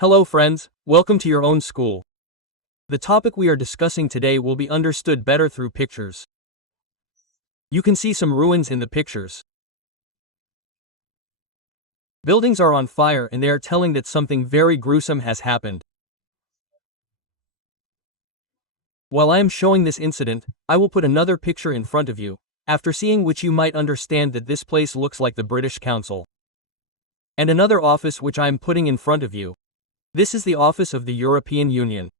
Hello friends, welcome to your own school. The topic we are discussing today will be understood better through pictures. You can see some ruins in the pictures. Buildings are on fire and they are telling that something very gruesome has happened. While I am showing this incident, I will put another picture in front of you, after seeing which you might understand that this place looks like the British Council. And another office which I am putting in front of you. This is the office of the European Union.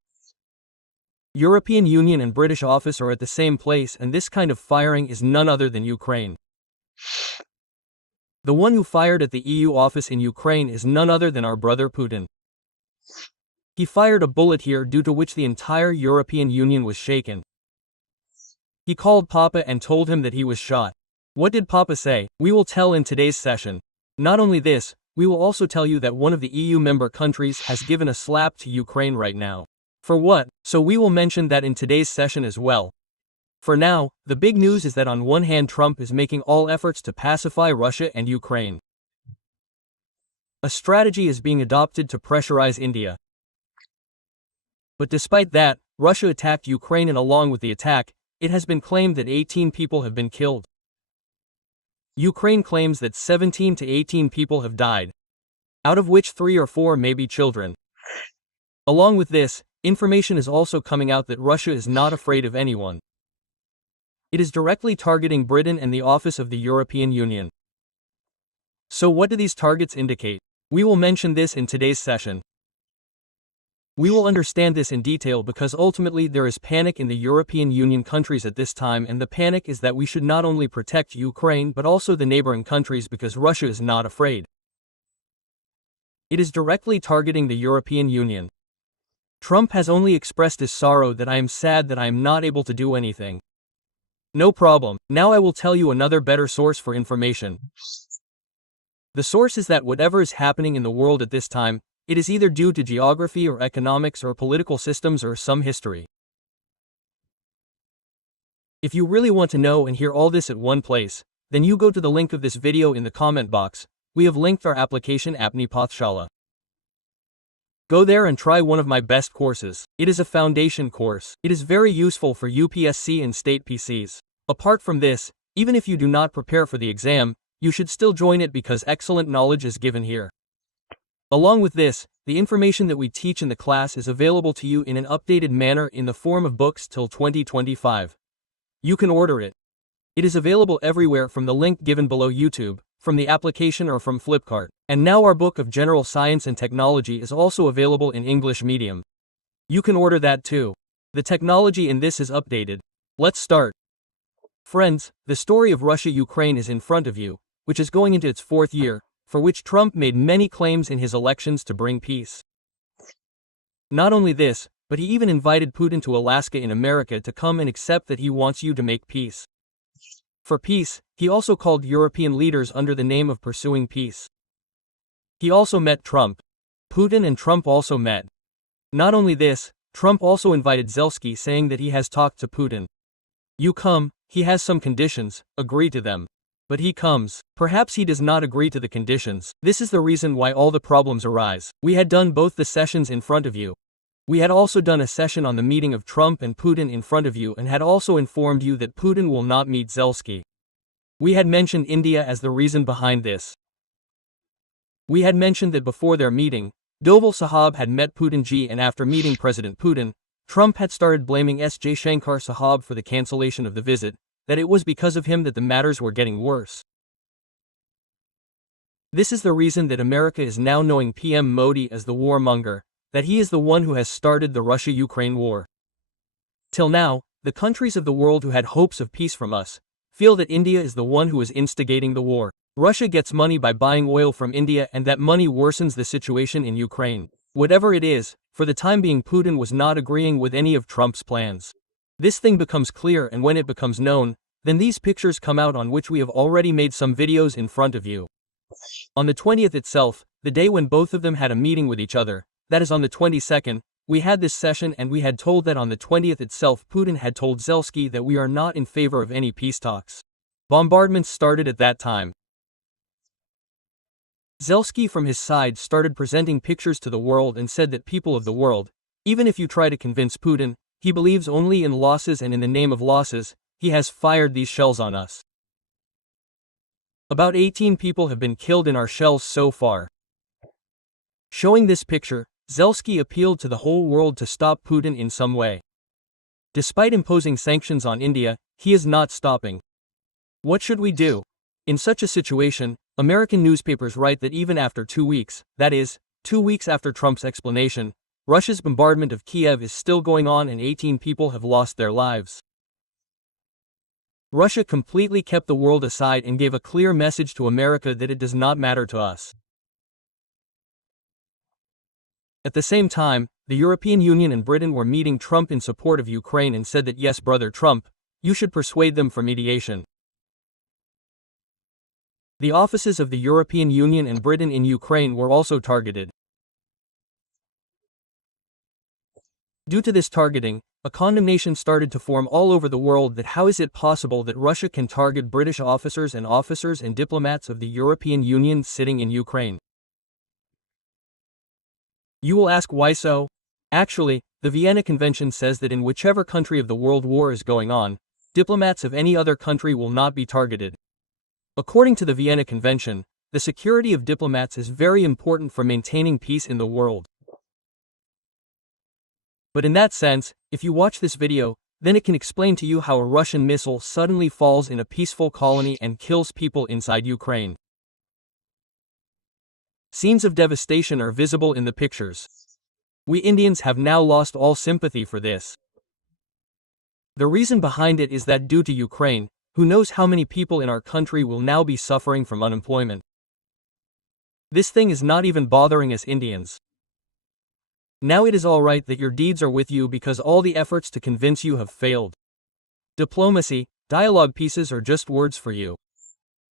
European Union and British office are at the same place, and this kind of firing is none other than Ukraine. The one who fired at the EU office in Ukraine is none other than our brother Putin. He fired a bullet here due to which the entire European Union was shaken. He called Papa and told him that he was shot. What did Papa say? We will tell in today's session. Not only this, we will also tell you that one of the EU member countries has given a slap to Ukraine right now. For what? So we will mention that in today's session as well. For now, the big news is that on one hand Trump is making all efforts to pacify Russia and Ukraine. A strategy is being adopted to pressurize India. But despite that, Russia attacked Ukraine, and along with the attack, it has been claimed that 18 people have been killed. Ukraine claims that 17 to 18 people have died, out of which 3 or 4 may be children. Along with this, information is also coming out that Russia is not afraid of anyone. It is directly targeting Britain and the office of the European Union. So what do these targets indicate? We will mention this in today's session. We will understand this in detail because ultimately there is panic in the European Union countries at this time, and the panic is that we should not only protect Ukraine but also the neighboring countries because Russia is not afraid. It is directly targeting the European Union. Trump has only expressed his sorrow that I am sad that I am not able to do anything. No problem, now I will tell you another better source for information. The source is that whatever is happening in the world at this time, it is either due to geography or economics or political systems or some history. If you really want to know and hear all this at one place, then you go to the link of this video in the comment box. We have linked our application apni pathshala. Go there and try one of my best courses. It is a foundation course. It is very useful for UPSC and state PCs. Apart from this, even if you do not prepare for the exam, you should still join it because excellent knowledge is given here. Along with this, the information that we teach in the class is available to you in an updated manner in the form of books till 2025. You can order it. It is available everywhere from the link given below YouTube, from the application or from Flipkart. And now our book of General Science and Technology is also available in English medium. You can order that too. The technology in this is updated. Let's start. Friends, the story of Russia-Ukraine is in front of you, which is going into its 4th year, for which Trump made many claims in his elections to bring peace. Not only this, but he even invited Putin to Alaska in America to come and accept that he wants you to make peace. For peace, he also called European leaders under the name of pursuing peace. He also met Trump. Putin and Trump also met. Not only this, Trump also invited Zelensky, saying that he has talked to Putin. You come, he has some conditions, agree to them. But he comes. Perhaps he does not agree to the conditions. This is the reason why all the problems arise. We had done both the sessions in front of you. We had also done a session on the meeting of Trump and Putin in front of you and had also informed you that Putin will not meet Zelensky. We had mentioned India as the reason behind this. We had mentioned that before their meeting, Doval Sahab had met Putin ji, and after meeting President Putin, Trump had started blaming S. J. Shankar Sahab for the cancellation of the visit, that it was because of him that the matters were getting worse. This is the reason that America is now knowing PM Modi as the warmonger, that he is the one who has started the Russia-Ukraine war. Till now, the countries of the world who had hopes of peace from us feel that India is the one who is instigating the war. Russia gets money by buying oil from India, and that money worsens the situation in Ukraine. Whatever it is, for the time being Putin was not agreeing with any of Trump's plans. This thing becomes clear, and when it becomes known, then these pictures come out on which we have already made some videos in front of you. On the 20th itself, the day when both of them had a meeting with each other, that is on the 22nd, we had this session, and we had told that on the 20th itself Putin had told Zelensky that we are not in favor of any peace talks. Bombardments started at that time. Zelensky from his side started presenting pictures to the world and said that people of the world, even if you try to convince Putin, he believes only in losses, and in the name of losses, he has fired these shells on us. About 18 people have been killed in our shells so far. Showing this picture, Zelensky appealed to the whole world to stop Putin in some way. Despite imposing sanctions on India, he is not stopping. What should we do? In such a situation, American newspapers write that even after 2 weeks, that is, 2 weeks after Trump's explanation, Russia's bombardment of Kiev is still going on and 18 people have lost their lives. Russia completely kept the world aside and gave a clear message to America that it does not matter to us. At the same time, the European Union and Britain were meeting Trump in support of Ukraine and said that yes, brother Trump, you should persuade them for mediation. The offices of the European Union and Britain in Ukraine were also targeted. Due to this targeting, a condemnation started to form all over the world that how is it possible that Russia can target British officers and diplomats of the European Union sitting in Ukraine? You will ask why so? Actually, the Vienna Convention says that in whichever country of the world war is going on, diplomats of any other country will not be targeted. According to the Vienna Convention, the security of diplomats is very important for maintaining peace in the world. But in that sense, if you watch this video, then it can explain to you how a Russian missile suddenly falls in a peaceful colony and kills people inside Ukraine. Scenes of devastation are visible in the pictures. We Indians have now lost all sympathy for this. The reason behind it is that due to Ukraine, who knows how many people in our country will now be suffering from unemployment. This thing is not even bothering us Indians. Now it is alright that your deeds are with you because all the efforts to convince you have failed. Diplomacy, dialogue pieces are just words for you.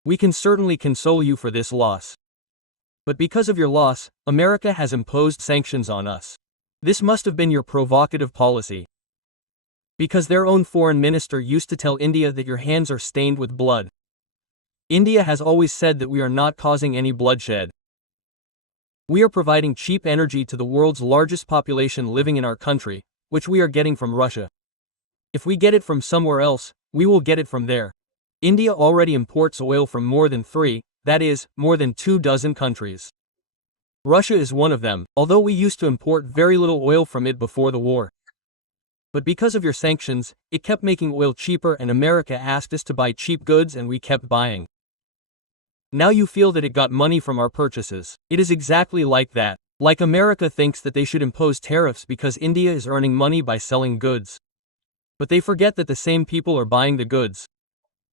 We can certainly console you for this loss. But because of your loss, America has imposed sanctions on us. This must have been your provocative policy. Because their own foreign minister used to tell India that your hands are stained with blood. India has always said that we are not causing any bloodshed. We are providing cheap energy to the world's largest population living in our country, which we are getting from Russia. If we get it from somewhere else, we will get it from there. India already imports oil from more than 3, that is, more than 24 countries. Russia is one of them, although we used to import very little oil from it before the war. But because of your sanctions, it kept making oil cheaper and America asked us to buy cheap goods and we kept buying. Now you feel that it got money from our purchases. It is exactly like that. Like America thinks that they should impose tariffs because India is earning money by selling goods. But they forget that the same people are buying the goods.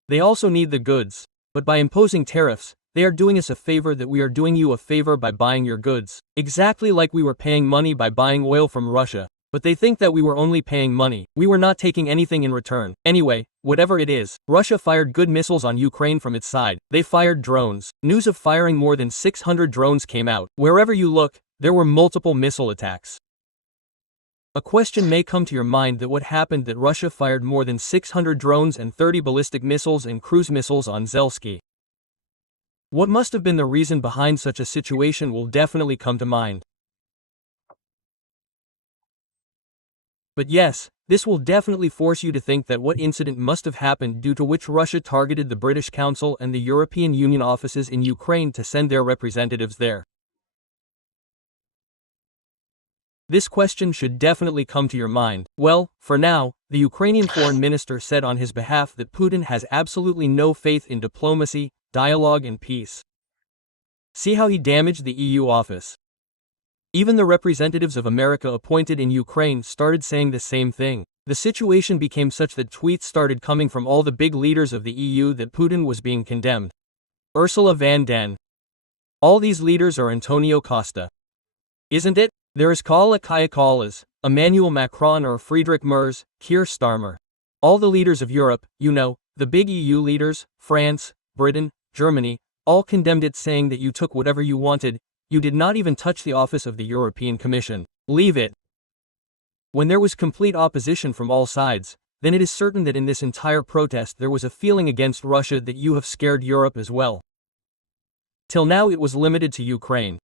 They also need the goods. But by imposing tariffs, they are doing us a favor that we are doing you a favor by buying your goods. Exactly like we were paying money by buying oil from Russia. But they think that we were only paying money. We were not taking anything in return. Anyway, whatever it is, Russia fired good missiles on Ukraine from its side. They fired drones. News of firing more than 600 drones came out. Wherever you look, there were multiple missile attacks. A question may come to your mind that what happened that Russia fired more than 600 drones and 30 ballistic missiles and cruise missiles on Zelensky. What must have been the reason behind such a situation will definitely come to mind. But yes, this will definitely force you to think that what incident must have happened due to which Russia targeted the British Council and the European Union offices in Ukraine to send their representatives there. This question should definitely come to your mind. Well, for now, the Ukrainian foreign minister said on his behalf that Putin has absolutely no faith in diplomacy, dialogue and peace. See how he damaged the EU office. Even the representatives of America appointed in Ukraine started saying the same thing. The situation became such that tweets started coming from all the big leaders of the EU that Putin was being condemned. Ursula von der Leyen. All these leaders are Antonio Costa. Isn't it? There is Kaja Kallas, Emmanuel Macron or Friedrich Merz, Keir Starmer. All the leaders of Europe, you know, the big EU leaders, France, Britain, Germany, all condemned it saying that you took whatever you wanted. You did not even touch the office of the European Commission. Leave it. When there was complete opposition from all sides, then it is certain that in this entire protest there was a feeling against Russia that you have scared Europe as well. Till now it was limited to Ukraine.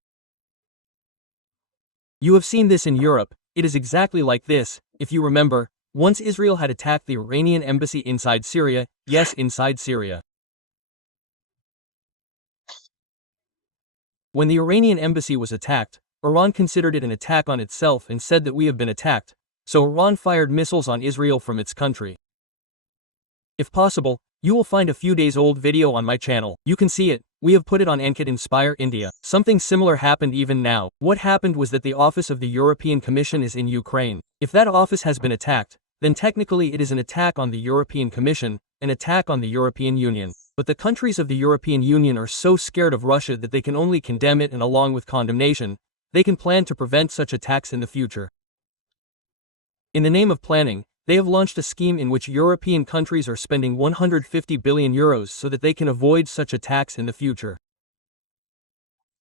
You have seen this in Europe. It is exactly like this, if you remember, once Israel had attacked the Iranian embassy inside Syria, yes, inside Syria. When the Iranian embassy was attacked, Iran considered it an attack on itself and said that we have been attacked, so Iran fired missiles on Israel from its country. If possible, you will find a few days old video on my channel. You can see it. We have put it on Ankit Inspire India. Something similar happened even now. What happened was that the office of the European Commission is in Ukraine. If that office has been attacked, then technically it is an attack on the European Commission, an attack on the European Union. But the countries of the European Union are so scared of Russia that they can only condemn it, and along with condemnation, they can plan to prevent such attacks in the future. In the name of planning, they have launched a scheme in which European countries are spending 150 billion euros so that they can avoid such attacks in the future.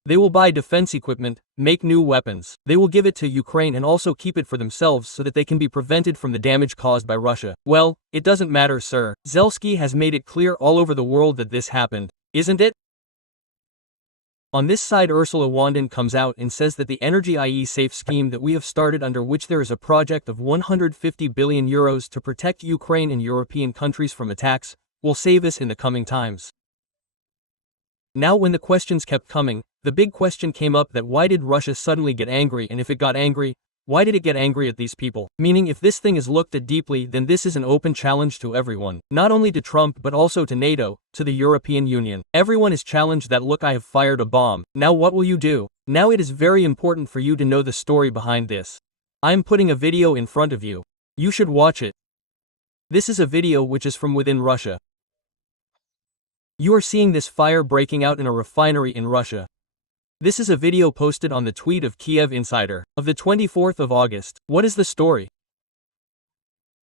They will buy defense equipment, make new weapons. They will give it to Ukraine and also keep it for themselves so that they can be prevented from the damage caused by Russia. Well, it doesn't matter, sir. Zelensky has made it clear all over the world that this happened, isn't it? On this side, Ursula von der Leyen comes out and says that the Energy IE Safe scheme that we have started, under which there is a project of 150 billion euros to protect Ukraine and European countries from attacks, will save us in the coming times. Now when the questions kept coming, the big question came up that why did Russia suddenly get angry, and if it got angry, why did it get angry at these people? Meaning, if this thing is looked at deeply, then this is an open challenge to everyone. Not only to Trump but also to NATO, to the European Union. Everyone is challenged that look, I have fired a bomb. Now what will you do? Now it is very important for you to know the story behind this. I am putting a video in front of you. You should watch it. This is a video which is from within Russia. You are seeing this fire breaking out in a refinery in Russia. This is a video posted on the tweet of Kiev Insider, of the 24th of August. What is the story?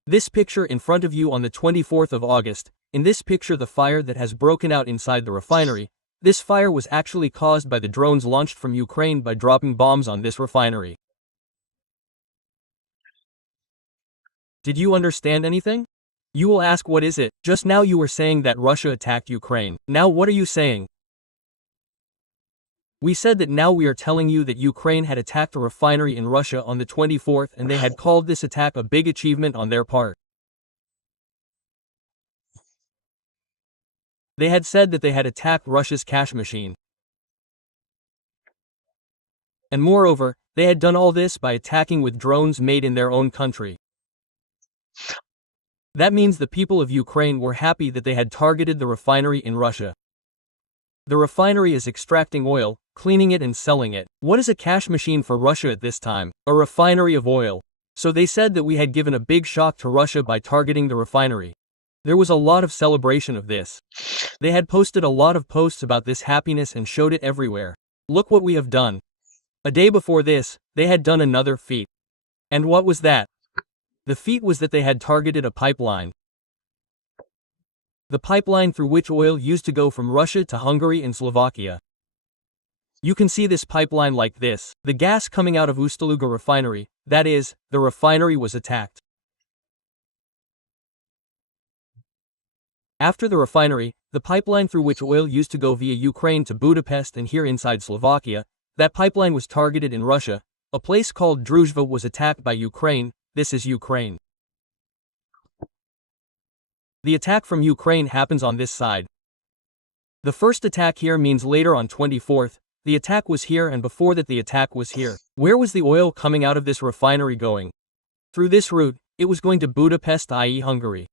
This picture in front of you on the 24th of August, in this picture the fire that has broken out inside the refinery, this fire was actually caused by the drones launched from Ukraine by dropping bombs on this refinery. Did you understand anything? You will ask, what is it? Just now you were saying that Russia attacked Ukraine. Now what are you saying? We said that now we are telling you that Ukraine had attacked a refinery in Russia on the 24th and they had called this attack a big achievement on their part. They had said that they had attacked Russia's cash machine. And moreover, they had done all this by attacking with drones made in their own country. That means the people of Ukraine were happy that they had targeted the refinery in Russia. The refinery is extracting oil, cleaning it and selling it. What is a cash machine for Russia at this time? A refinery of oil. So they said that we had given a big shock to Russia by targeting the refinery. There was a lot of celebration of this. They had posted a lot of posts about this happiness and showed it everywhere. Look what we have done. A day before this, they had done another feat. And what was that? The feat was that they had targeted a pipeline. The pipeline through which oil used to go from Russia to Hungary and Slovakia. You can see this pipeline like this. The gas coming out of Ust-Luga refinery, that is, the refinery was attacked. After the refinery, the pipeline through which oil used to go via Ukraine to Budapest and here inside Slovakia, that pipeline was targeted in Russia. A place called Druzhba was attacked by Ukraine. This is Ukraine. The attack from Ukraine happens on this side. The first attack here means later on 24th, the attack was here, and before that the attack was here. Where was the oil coming out of this refinery going? Through this route, it was going to Budapest, i.e. Hungary.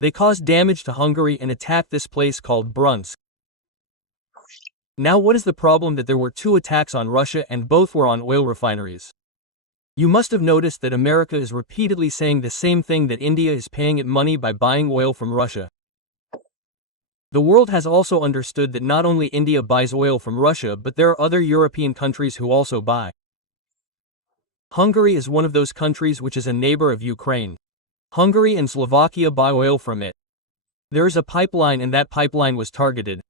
They caused damage to Hungary and attacked this place called Brunsk. Now what is the problem? That there were two attacks on Russia and both were on oil refineries. You must have noticed that America is repeatedly saying the same thing, that India is paying it money by buying oil from Russia. The world has also understood that not only India buys oil from Russia, but there are other European countries who also buy. Hungary is one of those countries which is a neighbor of Ukraine. Hungary and Slovakia buy oil from it. There is a pipeline and that pipeline was targeted.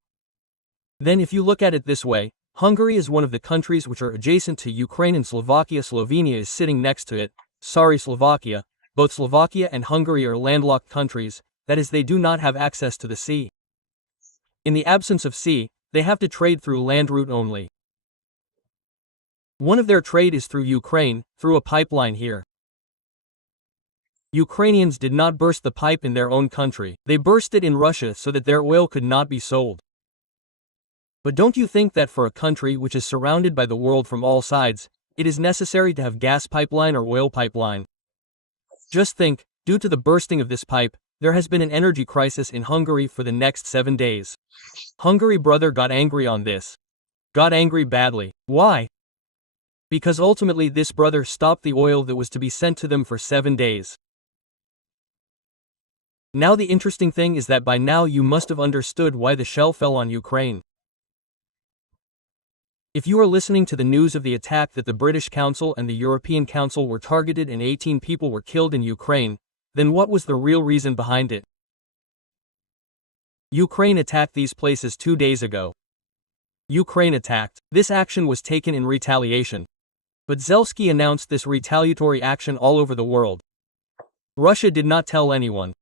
Then if you look at it this way, Hungary is one of the countries which are adjacent to Ukraine and Slovakia. Slovenia is sitting next to it. Sorry, Slovakia. Both Slovakia and Hungary are landlocked countries, that is, they do not have access to the sea. In the absence of sea, they have to trade through land route only. One of their trade is through Ukraine, through a pipeline here. Ukrainians did not burst the pipe in their own country, they burst it in Russia so that their oil could not be sold. But don't you think that for a country which is surrounded by the world from all sides, it is necessary to have gas pipeline or oil pipeline? Just think, due to the bursting of this pipe, there has been an energy crisis in Hungary for the next 7 days. Hungary brother got angry on this. Got angry badly. Why? Because ultimately this brother stopped the oil that was to be sent to them for 7 days. Now the interesting thing is that by now you must have understood why the shell fell on Ukraine. If you are listening to the news of the attack that the British Council and the European Council were targeted and 18 people were killed in Ukraine, then what was the real reason behind it? Ukraine attacked these places 2 days ago. Ukraine attacked. This action was taken in retaliation. But Zelensky announced this retaliatory action all over the world. Russia did not tell anyone.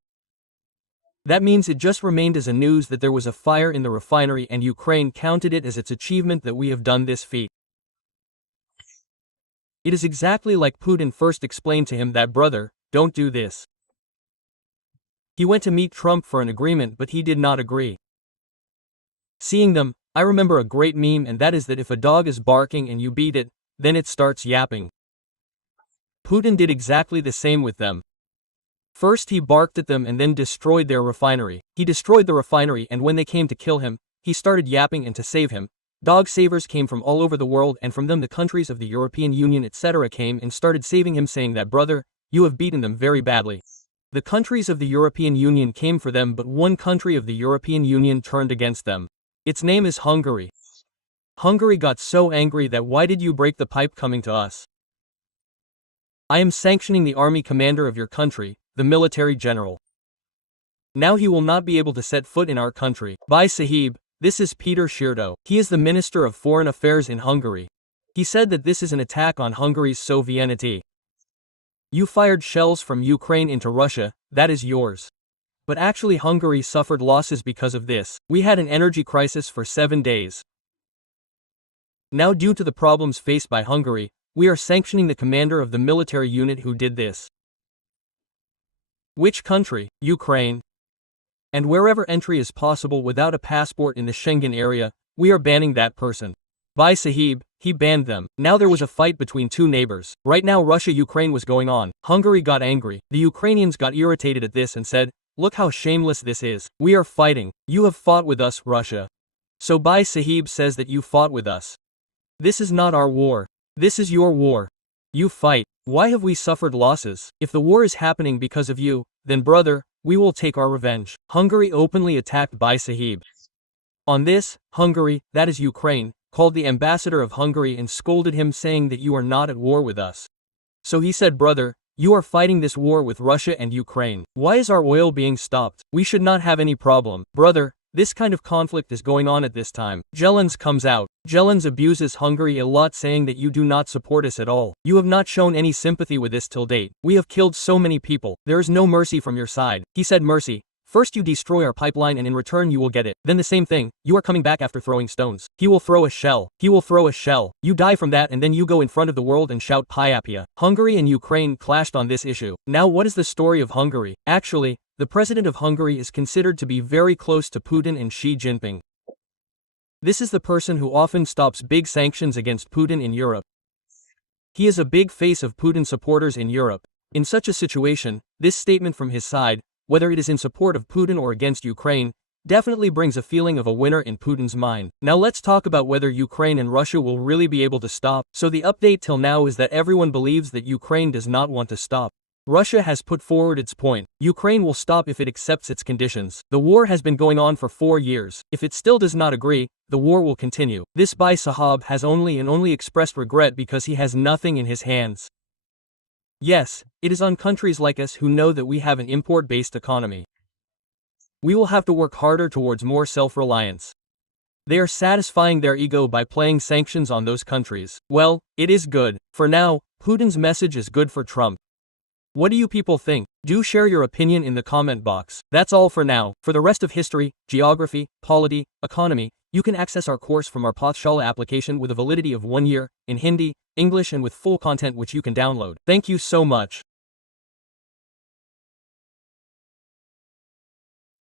That means it just remained as a news that there was a fire in the refinery and Ukraine counted it as its achievement that we have done this feat. It is exactly like Putin first explained to him that brother, don't do this. He went to meet Trump for an agreement but he did not agree. Seeing them, I remember a great meme and that is that if a dog is barking and you beat it, then it starts yapping. Putin did exactly the same with them. First he barked at them and then destroyed their refinery. He destroyed the refinery and when they came to kill him, he started yapping and to save him. Dog savers came from all over the world and from them the countries of the European Union etc. came and started saving him saying that brother, you have beaten them very badly. The countries of the European Union came for them but one country of the European Union turned against them. Its name is Hungary. Hungary got so angry that why did you break the pipe coming to us? I am sanctioning the army commander of your country, the military general. Now he will not be able to set foot in our country. Bye Sahib, this is Peter Shirdo. He is the Minister of Foreign Affairs in Hungary. He said that this is an attack on Hungary's sovereignty. You fired shells from Ukraine into Russia, that is yours. But actually Hungary suffered losses because of this. We had an energy crisis for 7 days. Now due to the problems faced by Hungary, we are sanctioning the commander of the military unit who did this. Which country? Ukraine. And wherever entry is possible without a passport in the Schengen area, we are banning that person. Bye Sahib, he banned them. Now there was a fight between two neighbors. Right now Russia-Ukraine was going on. Hungary got angry. The Ukrainians got irritated at this and said, look how shameless this is. We are fighting. You have fought with us, Russia. So Bye Sahib says that you fought with us. This is not our war. This is your war. You fight. Why have we suffered losses? If the war is happening because of you, then brother, we will take our revenge. Hungary openly attacked Bye Sahib. On this, Hungary, that is Ukraine, called the ambassador of Hungary and scolded him saying that you are not at war with us. So he said brother, you are fighting this war with Russia and Ukraine. Why is our oil being stopped? We should not have any problem. Brother, this kind of conflict is going on at this time. Zelensky comes out. Zelensky abuses Hungary a lot saying that you do not support us at all. You have not shown any sympathy with this till date. We have killed so many people. There is no mercy from your side. He said mercy. First you destroy our pipeline and in return you will get it. Then the same thing, you are coming back after throwing stones. He will throw a shell. He will throw a shell. You die from that and then you go in front of the world and shout Pyapia. Hungary and Ukraine clashed on this issue. Now what is the story of Hungary? Actually, the president of Hungary is considered to be very close to Putin and Xi Jinping. This is the person who often stops big sanctions against Putin in Europe. He is a big face of Putin supporters in Europe. In such a situation, this statement from his side, whether it is in support of Putin or against Ukraine, definitely brings a feeling of a winner in Putin's mind. Now let's talk about whether Ukraine and Russia will really be able to stop. So the update till now is that everyone believes that Ukraine does not want to stop. Russia has put forward its point. Ukraine will stop if it accepts its conditions. The war has been going on for 4 years. If it still does not agree, the war will continue. This Bye Sahib has only expressed regret because he has nothing in his hands. Yes, it is on countries like us who know that we have an import-based economy. We will have to work harder towards more self-reliance. They are satisfying their ego by playing sanctions on those countries. Well, it is good. For now, Putin's message is good for Trump. What do you people think? Do share your opinion in the comment box. That's all for now. For the rest of history, geography, polity, economy, you can access our course from our pathshala application with a validity of 1 year, in Hindi, English and with full content which you can download. Thank you so much.